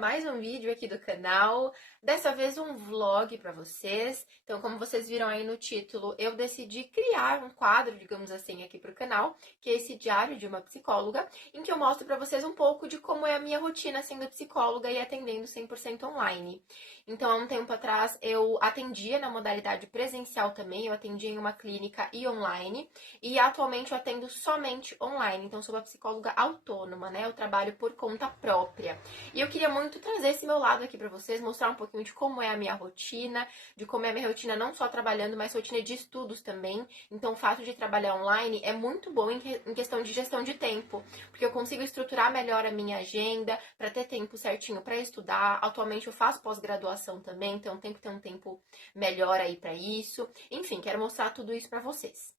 mais um vídeo aqui do canal, dessa vez um vlog pra vocês. Então, como vocês viram aí no título, eu decidi criar um quadro, digamos assim, aqui pro canal, que é esse Diário de uma Psicóloga, em que eu mostro pra vocês um pouco de como é a minha rotina sendo psicóloga e atendendo 100% online. Então, há um tempo atrás, eu atendia na modalidade presencial também, eu atendia em uma clínica e online, e atualmente eu atendo somente online, então sou uma psicóloga autônoma, né? Eu trabalho por conta própria. E eu queria muito trazer esse meu lado aqui pra vocês, mostrar um pouquinho de como é a minha rotina, de como é a minha rotina não só trabalhando, mas rotina de estudos também. Então, o fato de trabalhar online é muito bom em questão de gestão de tempo, porque eu consigo estruturar melhor a minha agenda para ter tempo certinho para estudar. Atualmente eu faço pós-graduação também, então tem que ter um tempo melhor aí para isso. Enfim, quero mostrar tudo isso para vocês.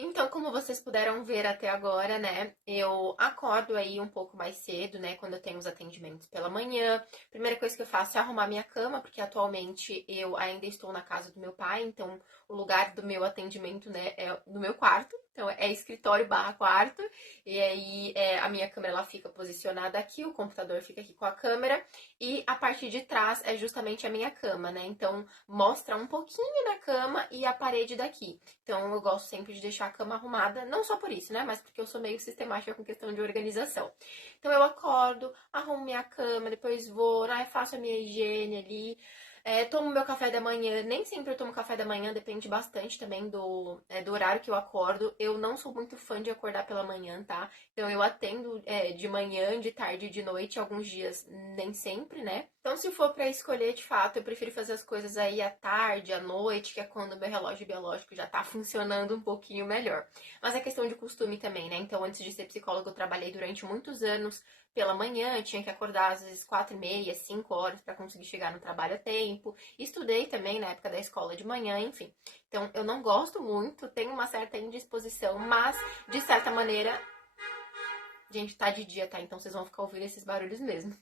Então, como vocês puderam ver até agora, né, eu acordo aí um pouco mais cedo, né, quando eu tenho os atendimentos pela manhã. Primeira coisa que eu faço é arrumar minha cama, porque atualmente eu ainda estou na casa do meu pai, então o lugar do meu atendimento, né, é no meu quarto. Então, é escritório barra quarto, e aí a minha câmera ela fica posicionada aqui, o computador fica aqui com a câmera, e a parte de trás é justamente a minha cama, né? Então, mostra um pouquinho da cama e a parede daqui. Então, eu gosto sempre de deixar a cama arrumada, não só por isso, né? Mas porque eu sou meio sistemática com questão de organização. Então, eu acordo, arrumo minha cama, depois vou, né, faço a minha higiene ali. Tomo meu café da manhã, nem sempre eu tomo café da manhã, depende bastante também do horário que eu acordo. Eu não sou muito fã de acordar pela manhã, tá? Então eu atendo de manhã, de tarde e de noite, alguns dias nem sempre, né? Então se for pra escolher, de fato, eu prefiro fazer as coisas aí à tarde, à noite, que é quando o meu relógio biológico já tá funcionando um pouquinho melhor. Mas é questão de costume também, né? Então antes de ser psicóloga, eu trabalhei durante muitos anos pela manhã, tinha que acordar às vezes 4h30, 5 horas para conseguir chegar no trabalho a tempo. Estudei também na época da escola de manhã, enfim. Então eu não gosto muito, tenho uma certa indisposição, mas de certa maneira. Gente, tá de dia, tá? Então vocês vão ficar ouvindo esses barulhos mesmo.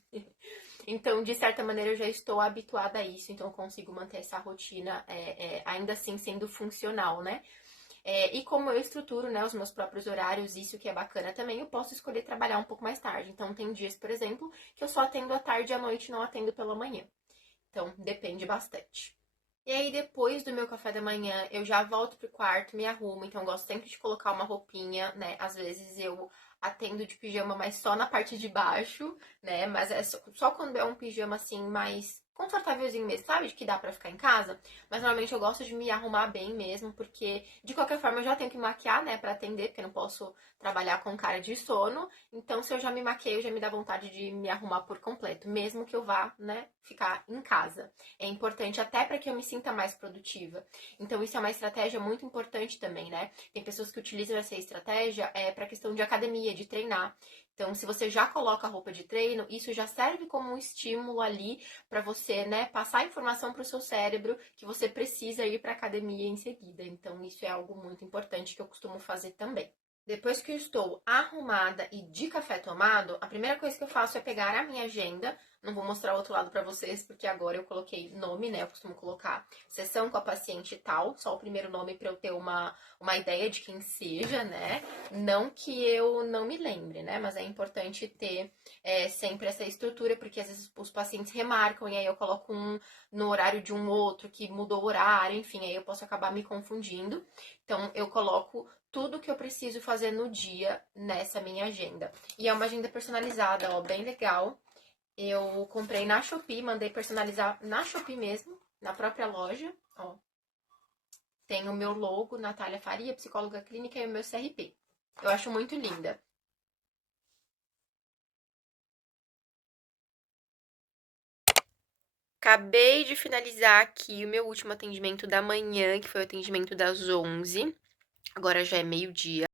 Então, de certa maneira, eu já estou habituada a isso, então eu consigo manter essa rotina ainda assim sendo funcional, né? E como eu estruturo, né, os meus próprios horários, isso que é bacana também, eu posso escolher trabalhar um pouco mais tarde. Então, tem dias, por exemplo, que eu só atendo à tarde e à noite, não atendo pela manhã. Então, depende bastante. E aí, depois do meu café da manhã, eu já volto pro quarto, me arrumo. Então, eu gosto sempre de colocar uma roupinha, né? Às vezes eu atendo de pijama, mas só na parte de baixo, né? Mas é só quando é um pijama, assim, mais confortávelzinho mesmo, sabe? De que dá pra ficar em casa. Mas, normalmente, eu gosto de me arrumar bem mesmo, porque, de qualquer forma, eu já tenho que maquiar, né? Pra atender, porque eu não posso trabalhar com cara de sono. Então, se eu já me maqueio, já me dá vontade de me arrumar por completo, mesmo que eu vá, né? Ficar em casa. É importante até para que eu me sinta mais produtiva. Então, isso é uma estratégia muito importante também, né? Tem pessoas que utilizam essa estratégia para questão de academia, de treinar. Então, se você já coloca a roupa de treino, isso já serve como um estímulo ali para você, né, passar a informação para o seu cérebro que você precisa ir para academia em seguida. Então, isso é algo muito importante que eu costumo fazer também. Depois que eu estou arrumada e de café tomado, a primeira coisa que eu faço é pegar a minha agenda. Não vou mostrar o outro lado pra vocês, porque agora eu coloquei nome, né? Eu costumo colocar sessão com a paciente tal, só o primeiro nome pra eu ter uma ideia de quem seja, né? Não que eu não me lembre, né? Mas é importante ter sempre essa estrutura, porque às vezes os pacientes remarcam e aí eu coloco um no horário de um outro que mudou o horário, enfim, aí eu posso acabar me confundindo. Então, eu coloco tudo que eu preciso fazer no dia nessa minha agenda. E é uma agenda personalizada, ó, bem legal. Eu comprei na Shopee, mandei personalizar na Shopee mesmo, na própria loja, ó. Tem o meu logo, Natália Faria, psicóloga clínica, e o meu CRP. Eu acho muito linda. Acabei de finalizar aqui o meu último atendimento da manhã, que foi o atendimento das 11. Agora já é meio-dia.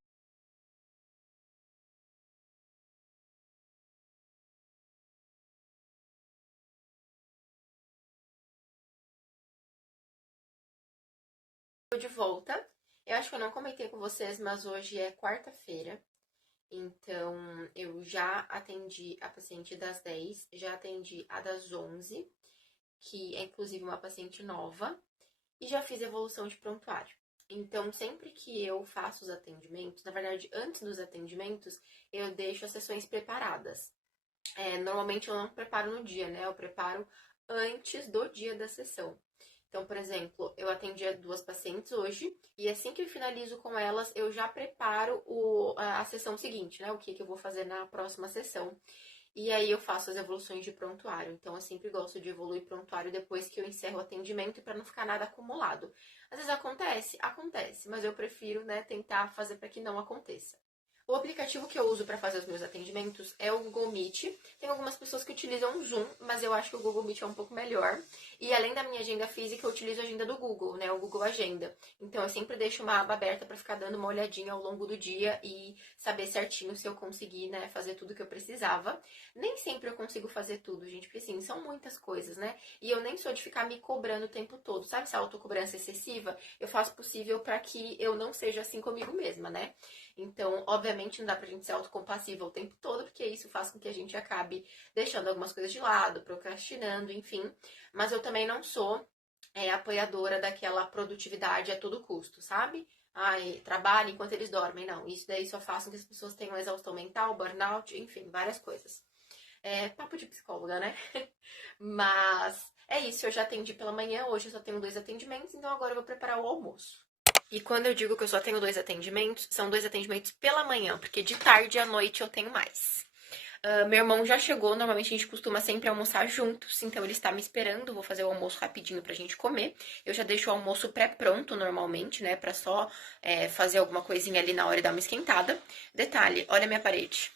Tô de volta. Eu acho que eu não comentei com vocês, mas hoje é quarta-feira. Então, eu já atendi a paciente das 10, já atendi a das 11, que é inclusive uma paciente nova, e já fiz evolução de prontuário. Então, sempre que eu faço os atendimentos, na verdade, antes dos atendimentos, eu deixo as sessões preparadas. Normalmente eu não preparo no dia, né? Eu preparo antes do dia da sessão. Então, por exemplo, eu atendi a 2 pacientes hoje e assim que eu finalizo com elas, eu já preparo a sessão seguinte, né? O que eu vou fazer na próxima sessão. E aí eu faço as evoluções de prontuário. Então, eu sempre gosto de evoluir prontuário depois que eu encerro o atendimento para não ficar nada acumulado. Às vezes acontece, acontece, mas eu prefiro, né, tentar fazer para que não aconteça. O aplicativo que eu uso para fazer os meus atendimentos é o Google Meet. Tem algumas pessoas que utilizam o Zoom, mas eu acho que o Google Meet é um pouco melhor. E além da minha agenda física, eu utilizo a agenda do Google, né? O Google Agenda. Então eu sempre deixo uma aba aberta para ficar dando uma olhadinha ao longo do dia e saber certinho se eu conseguir, né, fazer tudo que eu precisava. Nem sempre eu consigo fazer tudo, gente, porque assim, são muitas coisas, né? E eu nem sou de ficar me cobrando o tempo todo. Sabe essa autocobrança excessiva? Eu faço o possível para que eu não seja assim comigo mesma, né? Então, obviamente, não dá pra gente ser autocompassiva o tempo todo, porque isso faz com que a gente acabe deixando algumas coisas de lado, procrastinando, enfim. Mas eu também não sou apoiadora daquela produtividade a todo custo, sabe? Ai, trabalho enquanto eles dormem. Não, isso daí só faz com que as pessoas tenham exaustão mental, burnout, enfim, várias coisas. Papo de psicóloga, né? Mas é isso, eu já atendi pela manhã, hoje eu só tenho 2 atendimentos, então agora eu vou preparar o almoço. E quando eu digo que eu só tenho 2 atendimentos, são 2 atendimentos pela manhã, porque de tarde e à noite eu tenho mais. Meu irmão já chegou, normalmente a gente costuma sempre almoçar juntos, então ele está me esperando, vou fazer o almoço rapidinho pra gente comer. Eu já deixo o almoço pré-pronto normalmente, né, pra só fazer alguma coisinha ali na hora e dar uma esquentada. Detalhe, olha a minha parede.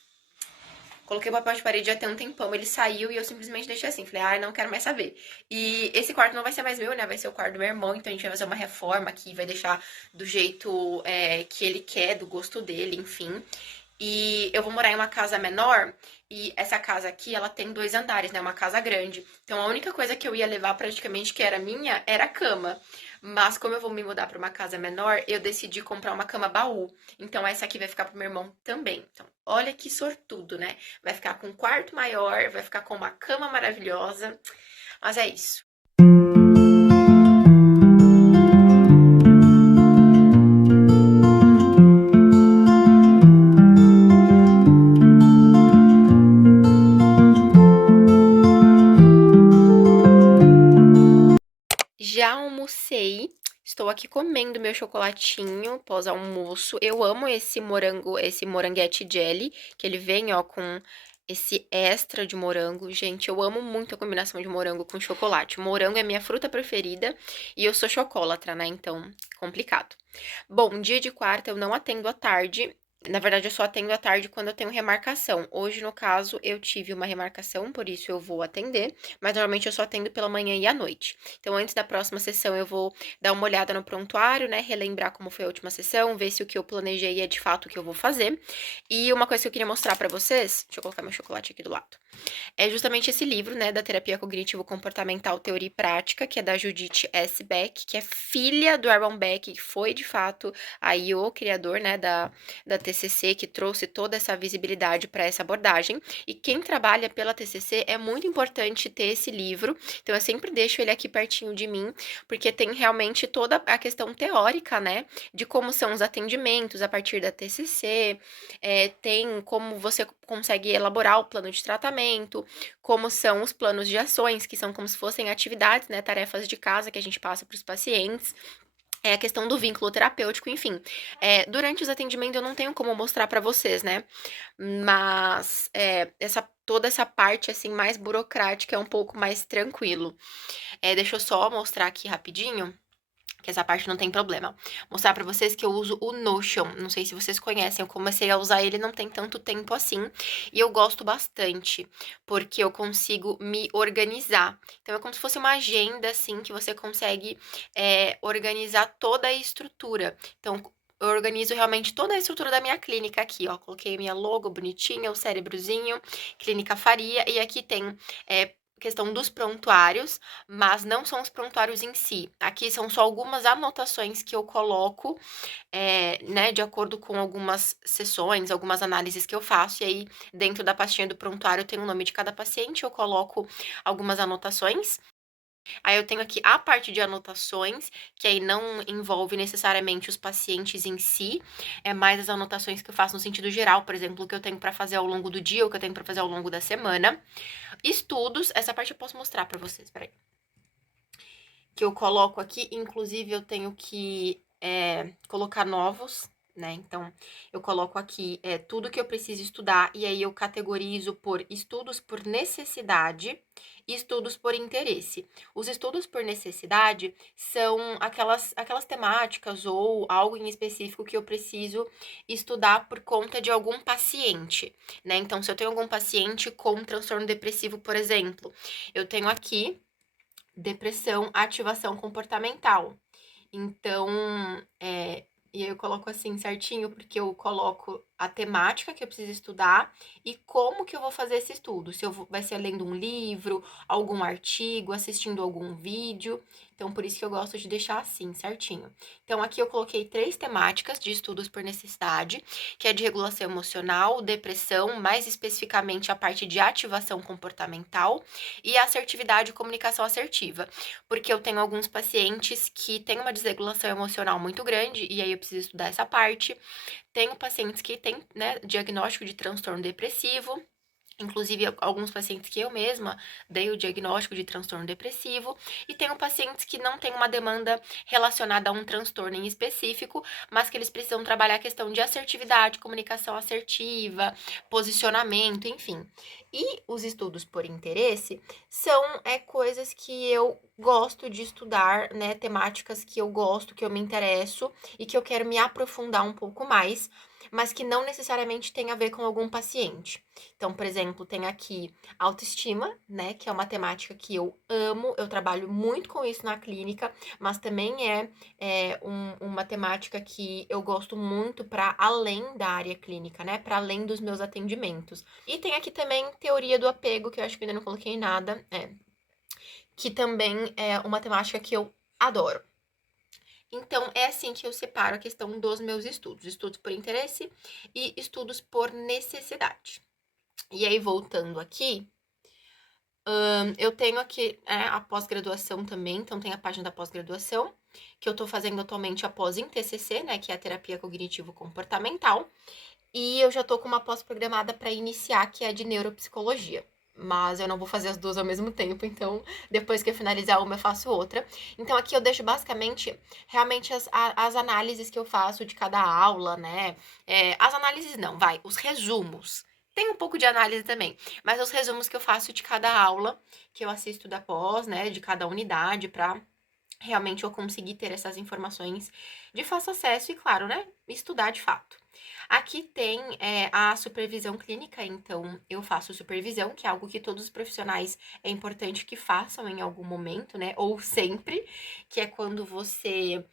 Coloquei o papel de parede já tem um tempão, ele saiu e eu simplesmente deixei assim. Falei, ai, não quero mais saber. E esse quarto não vai ser mais meu, né? Vai ser o quarto do meu irmão, então a gente vai fazer uma reforma aqui, vai deixar do jeito que ele quer, do gosto dele, enfim. E eu vou morar em uma casa menor, e essa casa aqui, ela tem 2 andares, né? Uma casa grande. Então a única coisa que eu ia levar praticamente que era minha era a cama. Mas como eu vou me mudar para uma casa menor, eu decidi comprar uma cama baú. Então essa aqui vai ficar pro meu irmão também. Então, olha que sortudo, né? Vai ficar com um quarto maior, vai ficar com uma cama maravilhosa. Mas é isso. Já almocei, estou aqui comendo meu chocolatinho pós-almoço. Eu amo esse morango, esse moranguete jelly, que ele vem, ó, com esse extra de morango. Gente, eu amo muito a combinação de morango com chocolate. Morango é minha fruta preferida e eu sou chocolatra, né? Então, complicado. Bom, dia de quarta eu não atendo à tarde. Na verdade, eu só atendo à tarde quando eu tenho remarcação. Hoje, no caso, eu tive uma remarcação, por isso eu vou atender, mas normalmente eu só atendo pela manhã e à noite. Então, antes da próxima sessão, eu vou dar uma olhada no prontuário, né? Relembrar como foi a última sessão, ver se o que eu planejei é de fato o que eu vou fazer. E uma coisa que eu queria mostrar pra vocês, deixa eu colocar meu chocolate aqui do lado. É justamente esse livro, né, da terapia cognitivo-comportamental, teoria e prática, que é da Judith S. Beck, que é filha do Aaron Beck, que foi de fato aí o criador, né, da TCC, que trouxe toda essa visibilidade para essa abordagem. E quem trabalha pela TCC é muito importante ter esse livro. Então eu sempre deixo ele aqui pertinho de mim, porque tem realmente toda a questão teórica, né, de como são os atendimentos a partir da TCC, tem como você consegue elaborar o plano de tratamento, como são os planos de ações, que são como se fossem atividades, né, tarefas de casa que a gente passa para os pacientes. É a questão do vínculo terapêutico, enfim. Durante os atendimentos eu não tenho como mostrar para vocês, né? Mas toda essa parte assim mais burocrática é um pouco mais tranquilo. Deixa eu só mostrar aqui rapidinho, que essa parte não tem problema. Mostrar pra vocês que eu uso o Notion. Não sei se vocês conhecem, eu comecei a usar ele não tem tanto tempo assim, e eu gosto bastante, porque eu consigo me organizar. Então é como se fosse uma agenda assim que você consegue organizar toda a estrutura. Então eu organizo realmente toda a estrutura da minha clínica aqui, ó. Coloquei minha logo bonitinha, o cérebrozinho, Clínica Faria, e aqui tem questão dos prontuários, mas não são os prontuários em si. Aqui são só algumas anotações que eu coloco, né, de acordo com algumas sessões, algumas análises que eu faço, e aí dentro da pastinha do prontuário tem o nome de cada paciente, eu coloco algumas anotações. Aí eu tenho aqui a parte de anotações, que aí não envolve necessariamente os pacientes em si, é mais as anotações que eu faço no sentido geral, por exemplo, o que eu tenho para fazer ao longo do dia, o que eu tenho para fazer ao longo da semana. Estudos, essa parte eu posso mostrar para vocês, peraí. Que eu coloco aqui, inclusive eu tenho que colocar novos, né? Então, eu coloco aqui tudo que eu preciso estudar e aí eu categorizo por estudos por necessidade e estudos por interesse. Os estudos por necessidade são aquelas temáticas ou algo em específico que eu preciso estudar por conta de algum paciente, né? Então, se eu tenho algum paciente com transtorno depressivo, por exemplo, eu tenho aqui depressão, ativação comportamental. Então, e aí eu coloco assim certinho, porque eu coloco a temática que eu preciso estudar e como que eu vou fazer esse estudo. Se vai ser lendo um livro, algum artigo, assistindo algum vídeo. Então, por isso que eu gosto de deixar assim, certinho. Então, aqui eu coloquei 3 temáticas de estudos por necessidade, que é de regulação emocional, depressão, mais especificamente a parte de ativação comportamental e assertividade e comunicação assertiva. Porque eu tenho alguns pacientes que têm uma desregulação emocional muito grande, e aí eu preciso estudar essa parte. Tenho pacientes que têm, né, diagnóstico de transtorno depressivo. Inclusive, alguns pacientes que eu mesma dei o diagnóstico de transtorno depressivo, e tenho pacientes que não têm uma demanda relacionada a um transtorno em específico, mas que eles precisam trabalhar a questão de assertividade, comunicação assertiva, posicionamento, enfim. E os estudos por interesse são coisas que eu gosto de estudar, né? Temáticas que eu gosto, que eu me interesso e que eu quero me aprofundar um pouco mais, mas que não necessariamente tem a ver com algum paciente. Então, por exemplo, tem aqui autoestima, né, que é uma temática que eu amo, eu trabalho muito com isso na clínica, mas também uma temática que eu gosto muito para além da área clínica, né, para além dos meus atendimentos. E tem aqui também teoria do apego, que eu acho que eu ainda não coloquei nada, que também é uma temática que eu adoro. Então, é assim que eu separo a questão dos meus estudos: estudos por interesse e estudos por necessidade. E aí, voltando aqui, eu tenho aqui a pós-graduação também, então tem a página da pós-graduação, que eu tô fazendo atualmente após em TCC, né, que é a terapia cognitivo-comportamental, e eu já tô com uma pós-programada para iniciar, que é de neuropsicologia. Mas eu não vou fazer as duas ao mesmo tempo, então depois que eu finalizar uma, eu faço outra. Então aqui eu deixo basicamente realmente as análises que eu faço de cada aula, né? As análises não, os resumos. Tem um pouco de análise também, mas os resumos que eu faço de cada aula, que eu assisto da pós, né? De cada unidade, pra realmente eu conseguir ter essas informações de fácil acesso e, claro, né? Estudar de fato. Aqui tem a supervisão clínica, então eu faço supervisão, que é algo que todos os profissionais é importante que façam em algum momento, né? Ou sempre, que é quando você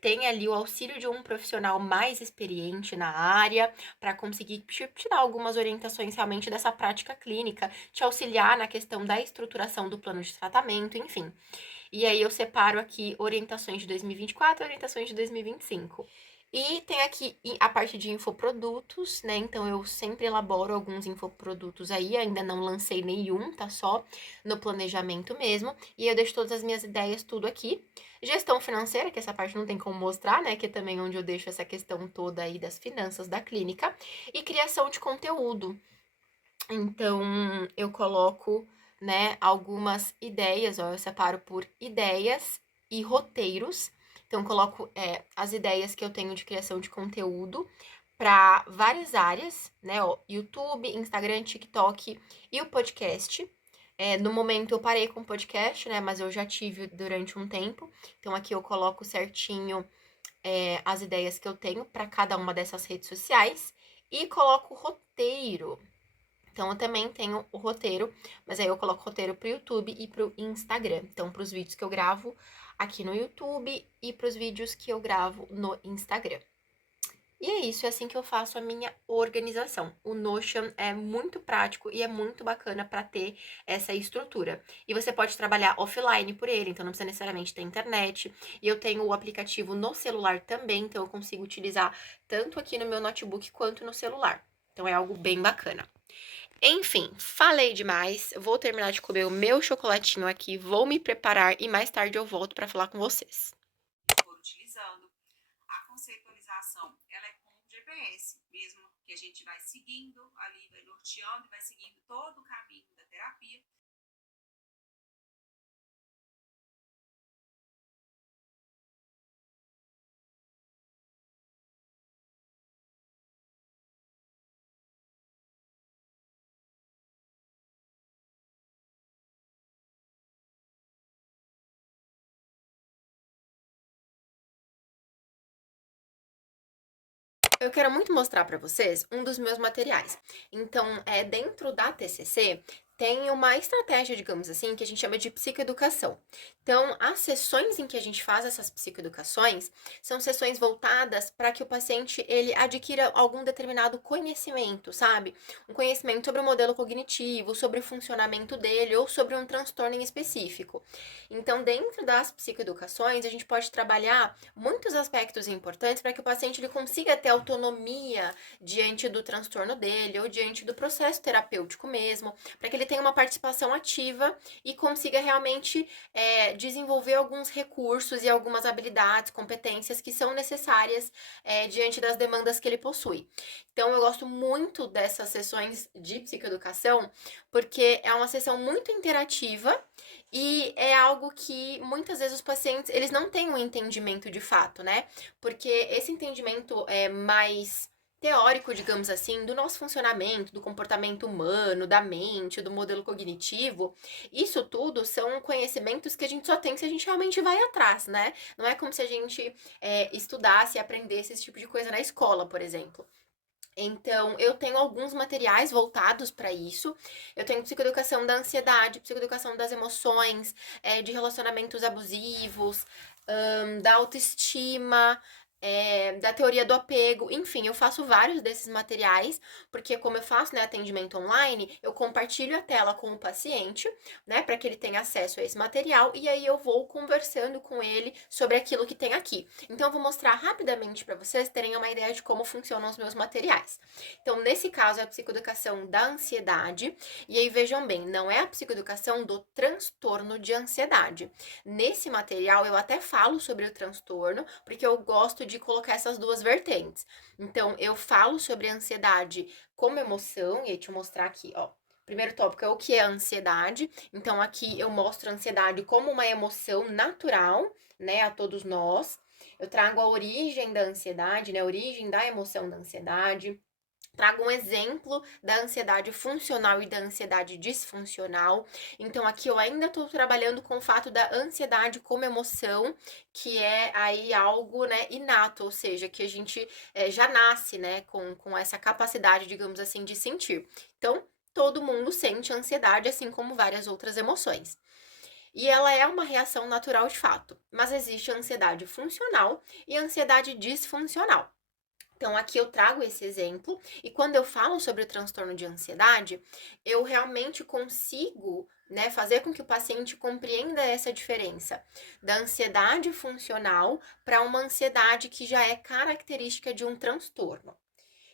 tem ali o auxílio de um profissional mais experiente na área para conseguir te dar algumas orientações realmente dessa prática clínica, te auxiliar na questão da estruturação do plano de tratamento, enfim. E aí eu separo aqui orientações de 2024 e orientações de 2025. E tem aqui a parte de infoprodutos, né? Então eu sempre elaboro alguns infoprodutos aí, ainda não lancei nenhum, tá só no planejamento mesmo. E eu deixo todas as minhas ideias tudo aqui. Gestão financeira, que essa parte não tem como mostrar, né? Que é também onde eu deixo essa questão toda aí das finanças da clínica. E criação de conteúdo. Então eu coloco, né, algumas ideias, ó, eu separo por ideias e roteiros. Então, eu coloco as ideias que eu tenho de criação de conteúdo para várias áreas, né? Ó, YouTube, Instagram, TikTok e o podcast. No momento eu parei com o podcast, né? Mas eu já tive durante um tempo. Então, aqui eu coloco certinho as ideias que eu tenho para cada uma dessas redes sociais e coloco roteiro. Então, eu também tenho o roteiro, mas aí eu coloco roteiro pro YouTube e pro Instagram. Então, pros vídeos que eu gravo aqui no YouTube e pros vídeos que eu gravo no Instagram. E é isso, é assim que eu faço a minha organização. O Notion é muito prático e é muito bacana para ter essa estrutura. E você pode trabalhar offline por ele, então não precisa necessariamente ter internet. E eu tenho o aplicativo no celular também, então eu consigo utilizar tanto aqui no meu notebook quanto no celular. Então é algo bem bacana. Enfim, falei demais. Vou terminar de comer o meu chocolatinho aqui, vou me preparar e mais tarde eu volto para falar com vocês. For utilizando. A conceitualização, ela é com o GPS, mesmo que a gente vai seguindo ali, vai norteando, vai seguindo todo o caminho da terapia. Eu quero muito mostrar para vocês um dos meus materiais. Então, dentro da TCC tem uma estratégia, digamos assim, que a gente chama de psicoeducação. Então, as sessões em que a gente faz essas psicoeducações são sessões voltadas para que o paciente ele adquira algum determinado conhecimento, sabe? Um conhecimento sobre o modelo cognitivo, sobre o funcionamento dele ou sobre um transtorno em específico. Então, dentro das psicoeducações, a gente pode trabalhar muitos aspectos importantes para que o paciente ele consiga ter autonomia diante do transtorno dele ou diante do processo terapêutico mesmo, para que ele tenha uma participação ativa e consiga realmente desenvolver alguns recursos e algumas habilidades, competências que são necessárias diante das demandas que ele possui. Então, eu gosto muito dessas sessões de psicoeducação, porque é uma sessão muito interativa e é algo que muitas vezes os pacientes, eles não têm um entendimento de fato, né? Porque esse entendimento é mais teórico, digamos assim, do nosso funcionamento, do comportamento humano, da mente, do modelo cognitivo, isso tudo são conhecimentos que a gente só tem se a gente realmente vai atrás, né? Não é como se a gente estudasse e aprendesse esse tipo de coisa na escola, por exemplo. Então, eu tenho alguns materiais voltados para isso. Eu tenho psicoeducação da ansiedade, psicoeducação das emoções, de relacionamentos abusivos, da autoestima, da teoria do apego, enfim, eu faço vários desses materiais, porque como eu faço, né, atendimento online, eu compartilho a tela com o paciente, né, para que ele tenha acesso a esse material, e aí eu vou conversando com ele sobre aquilo que tem aqui. Então, eu vou mostrar rapidamente para vocês terem uma ideia de como funcionam os meus materiais. Então, nesse caso, é a psicoeducação da ansiedade, e aí vejam bem, não é a psicoeducação do transtorno de ansiedade. Nesse material, eu até falo sobre o transtorno, porque eu gosto de colocar essas duas vertentes. Então, eu falo sobre a ansiedade como emoção, e aí te mostrar aqui, ó. Primeiro tópico é o que é a ansiedade. Então, aqui eu mostro a ansiedade como uma emoção natural, né, a todos nós. Eu trago a origem da ansiedade, né, a origem da emoção da ansiedade. Trago um exemplo da ansiedade funcional e da ansiedade disfuncional. Então, aqui eu ainda estou trabalhando com o fato da ansiedade como emoção, que é aí algo, né, inato, ou seja, que a gente já nasce, né, com essa capacidade, digamos assim, de sentir. Então, todo mundo sente ansiedade, assim como várias outras emoções. E ela é uma reação natural de fato, mas existe a ansiedade funcional e a ansiedade disfuncional. Então, aqui eu trago esse exemplo, e quando eu falo sobre o transtorno de ansiedade, eu realmente consigo, né, fazer com que o paciente compreenda essa diferença da ansiedade funcional para uma ansiedade que já é característica de um transtorno.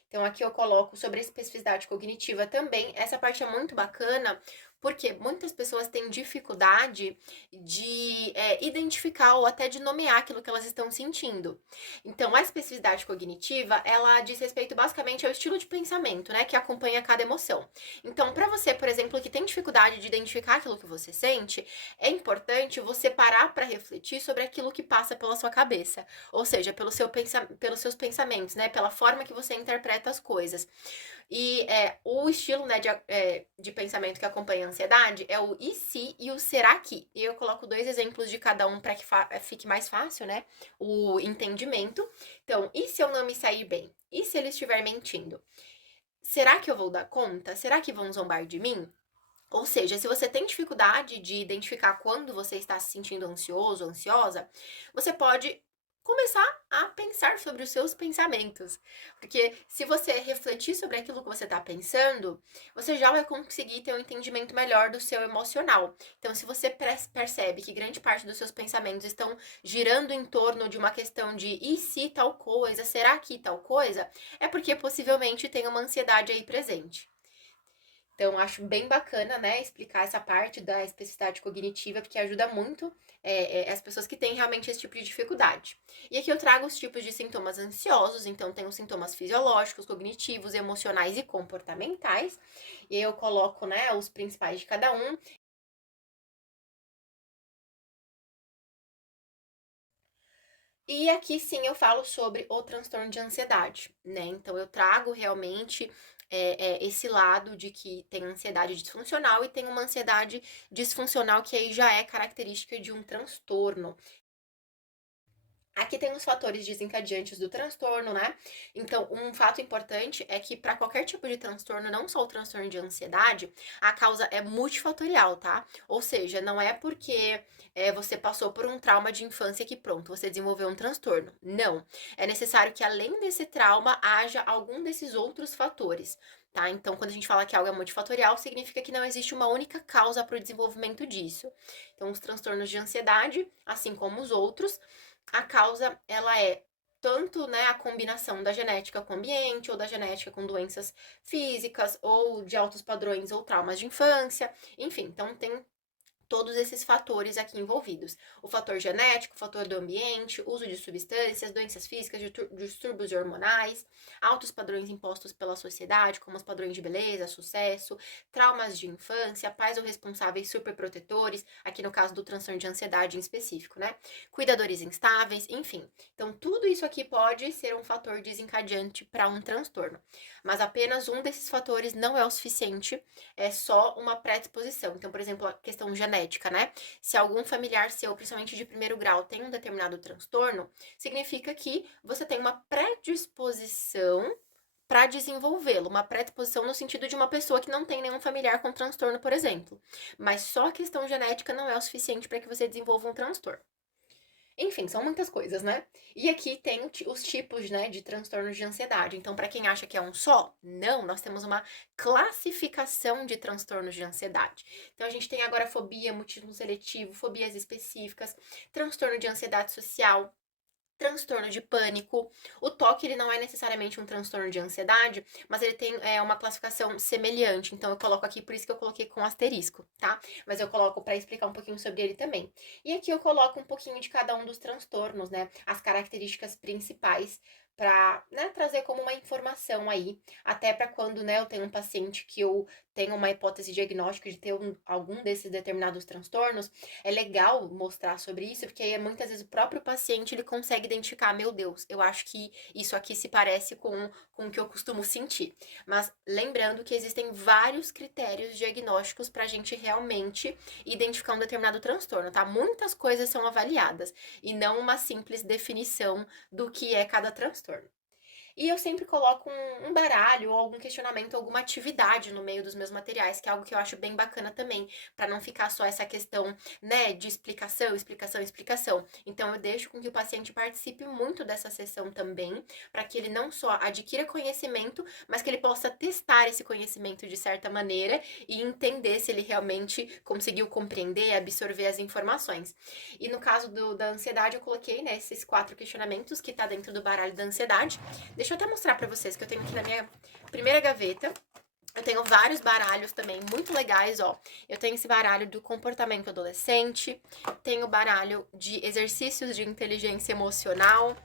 Então, aqui eu coloco sobre a especificidade cognitiva também. Essa parte é muito bacana, porque muitas pessoas têm dificuldade de identificar ou até de nomear aquilo que elas estão sentindo. Então, a especificidade cognitiva, ela diz respeito basicamente ao estilo de pensamento, né, que acompanha cada emoção. Então, para você, por exemplo, que tem dificuldade de identificar aquilo que você sente, é importante você parar para refletir sobre aquilo que passa pela sua cabeça, ou seja, pelos seus pensamentos, né, pela forma que você interpreta as coisas. E o estilo, né, de pensamento que acompanha a ansiedade é o e se e o será que. E eu coloco dois exemplos de cada um para que fique mais fácil, né, o entendimento. Então, e se eu não me sair bem? E se ele estiver mentindo? Será que eu vou dar conta? Será que vão zombar de mim? Ou seja, se você tem dificuldade de identificar quando você está se sentindo ansioso, ansiosa, você pode começar a pensar sobre os seus pensamentos. Porque se você refletir sobre aquilo que você está pensando, você já vai conseguir ter um entendimento melhor do seu emocional. Então, se você percebe que grande parte dos seus pensamentos estão girando em torno de uma questão de e se tal coisa, será que tal coisa, é porque possivelmente tem uma ansiedade aí presente. Então, acho bem bacana, né, explicar essa parte da especificidade cognitiva, porque ajuda muito as pessoas que têm realmente esse tipo de dificuldade. E aqui eu trago os tipos de sintomas ansiosos, então tem os sintomas fisiológicos, cognitivos, emocionais e comportamentais. E aí eu coloco, né, os principais de cada um. E aqui sim eu falo sobre o transtorno de ansiedade, né? Então eu trago realmente esse lado de que tem ansiedade disfuncional e tem uma ansiedade disfuncional que aí já é característica de um transtorno. Aqui tem os fatores desencadeantes do transtorno, né? Então, um fato importante é que para qualquer tipo de transtorno, não só o transtorno de ansiedade, a causa é multifatorial, tá? Ou seja, não é porque você passou por um trauma de infância que pronto, você desenvolveu um transtorno. Não. É necessário que além desse trauma haja algum desses outros fatores. Tá? Então, quando a gente fala que algo é multifatorial, significa que não existe uma única causa para o desenvolvimento disso. Então, os transtornos de ansiedade, assim como os outros, a causa ela é tanto, né, a combinação da genética com o ambiente, ou da genética com doenças físicas, ou de altos padrões ou traumas de infância, enfim, então tem todos esses fatores aqui envolvidos. O fator genético, o fator do ambiente, uso de substâncias, doenças físicas, distúrbios hormonais, altos padrões impostos pela sociedade, como os padrões de beleza, sucesso, traumas de infância, pais ou responsáveis superprotetores, aqui no caso do transtorno de ansiedade em específico, né? Cuidadores instáveis, enfim. Então, tudo isso aqui pode ser um fator desencadeante para um transtorno. Mas apenas um desses fatores não é o suficiente, é só uma predisposição. Então, por exemplo, a questão genética, né? Se algum familiar seu, principalmente de primeiro grau, tem um determinado transtorno, significa que você tem uma predisposição para desenvolvê-lo, uma predisposição no sentido de uma pessoa que não tem nenhum familiar com transtorno, por exemplo. Mas só a questão genética não é o suficiente para que você desenvolva um transtorno. Enfim, são muitas coisas, né? E aqui tem os tipos, né, de transtornos de ansiedade. Então, para quem acha que é um só, não, nós temos uma classificação de transtornos de ansiedade. Então, a gente tem agora fobia, mutismo seletivo, fobias específicas, transtorno de ansiedade social, transtorno de pânico. O TOC, ele não é necessariamente um transtorno de ansiedade, mas ele tem uma classificação semelhante. Então, eu coloco aqui, por isso que eu coloquei com asterisco, tá? Mas eu coloco para explicar um pouquinho sobre ele também. E aqui eu coloco um pouquinho de cada um dos transtornos, né? As características principais para, né, trazer como uma informação aí, até para quando, né, eu tenho um paciente que eu tenho uma hipótese diagnóstica de ter algum desses determinados transtornos, é legal mostrar sobre isso, porque aí muitas vezes o próprio paciente ele consegue identificar, meu Deus, eu acho que isso aqui se parece com o que eu costumo sentir. Mas lembrando que existem vários critérios diagnósticos para a gente realmente identificar um determinado transtorno, tá? Muitas coisas são avaliadas e não uma simples definição do que é cada transtorno. E eu sempre coloco um baralho ou algum questionamento, alguma atividade no meio dos meus materiais, que é algo que eu acho bem bacana também, para não ficar só essa questão, né, de explicação, explicação, explicação. Então eu deixo com que o paciente participe muito dessa sessão também, para que ele não só adquira conhecimento, mas que ele possa testar esse conhecimento de certa maneira e entender se ele realmente conseguiu compreender e absorver as informações. E no caso da ansiedade, eu coloquei, né, esses 4 questionamentos que tá dentro do baralho da ansiedade. Deixa eu até mostrar pra vocês que eu tenho aqui na minha primeira gaveta. Eu tenho vários baralhos também muito legais, ó. Eu tenho esse baralho do comportamento adolescente, tenho o baralho de exercícios de inteligência emocional,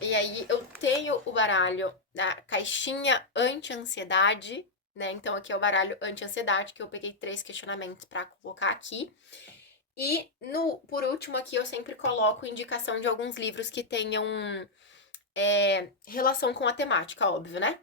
e aí eu tenho o baralho da caixinha anti-ansiedade, né? Então aqui é o baralho anti-ansiedade, que eu peguei 3 questionamentos pra colocar aqui. E por último aqui eu sempre coloco indicação de alguns livros que tenham relação com a temática, óbvio, né?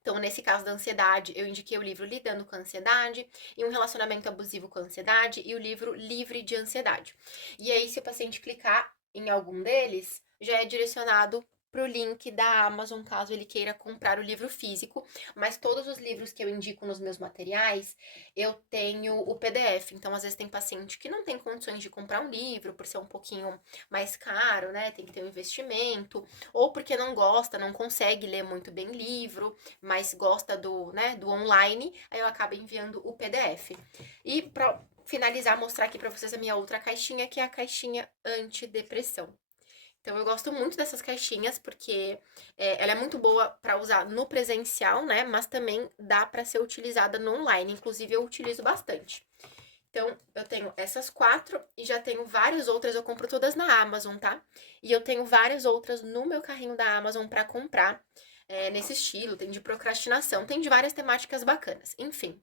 Então, nesse caso da ansiedade, eu indiquei o livro Lidando com a Ansiedade e um relacionamento abusivo com a ansiedade e o livro Livre de Ansiedade. E aí, se o paciente clicar em algum deles, já é direcionado para o link da Amazon, caso ele queira comprar o livro físico. Mas todos os livros que eu indico nos meus materiais, eu tenho o PDF. Então, às vezes tem paciente que não tem condições de comprar um livro por ser um pouquinho mais caro, né? Tem que ter um investimento, ou porque não gosta, não consegue ler muito bem livro, mas gosta né, do online, aí eu acabo enviando o PDF. E para finalizar, mostrar aqui para vocês a minha outra caixinha, que é a caixinha antidepressão. Então eu gosto muito dessas caixinhas porque ela é muito boa para usar no presencial, né? Mas também dá para ser utilizada no online. Inclusive eu utilizo bastante. Então eu tenho essas 4 e já tenho várias outras. Eu compro todas na Amazon, tá? E eu tenho várias outras no meu carrinho da Amazon para comprar. Nesse estilo, tem de procrastinação, tem de várias temáticas bacanas. Enfim,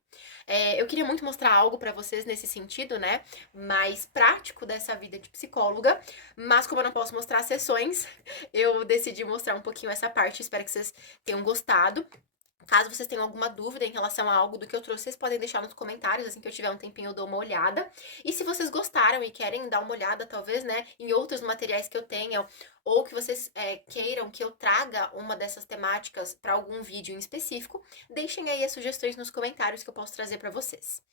eu queria muito mostrar algo para vocês nesse sentido, né? Mais prático dessa vida de psicóloga, mas como eu não posso mostrar sessões, eu decidi mostrar um pouquinho essa parte. Espero que vocês tenham gostado. Caso vocês tenham alguma dúvida em relação a algo do que eu trouxe, vocês podem deixar nos comentários, assim que eu tiver um tempinho eu dou uma olhada. E se vocês gostaram e querem dar uma olhada, talvez, né, em outros materiais que eu tenha, ou que vocês queiram que eu traga uma dessas temáticas para algum vídeo em específico, deixem aí as sugestões nos comentários que eu posso trazer para vocês.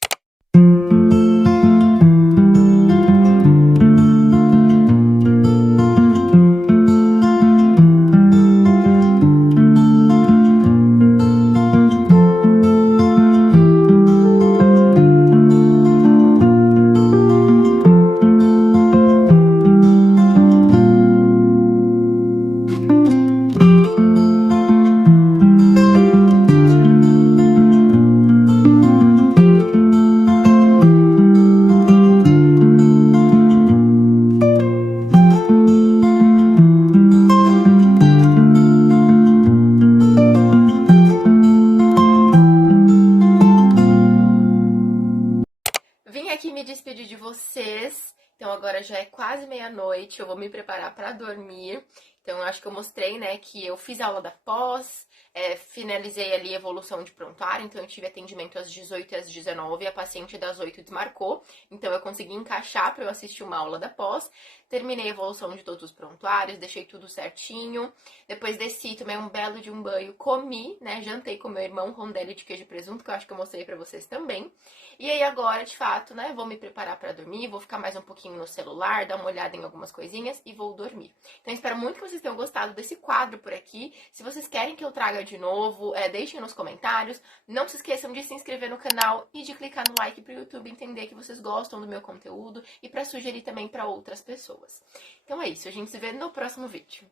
Vim aqui me despedir de vocês. Então agora já é quase meia-noite, eu vou me preparar para dormir. Então eu acho que eu mostrei, né, que eu fiz a aula da pós, finalizei ali a evolução de prontuário, então eu tive atendimento às 18 e às 19, a paciente das 8 desmarcou, então eu consegui encaixar para eu assistir uma aula da pós. Terminei a evolução de todos os prontuários, deixei tudo certinho. Depois desci, tomei um belo de um banho, comi, né, jantei com meu irmão rondelli de queijo e presunto, que eu acho que eu mostrei para vocês também. E aí agora, de fato, né, vou me preparar para dormir, vou ficar mais um pouquinho no celular, dar uma olhada em algumas coisinhas e vou dormir. Então espero muito que vocês tenham gostado desse quadro por aqui. Se vocês querem que eu traga de novo, deixem nos comentários. Não se esqueçam de se inscrever no canal e de clicar no like para o YouTube entender que vocês gostam do meu conteúdo e para sugerir também para outras pessoas. Então é isso, a gente se vê no próximo vídeo.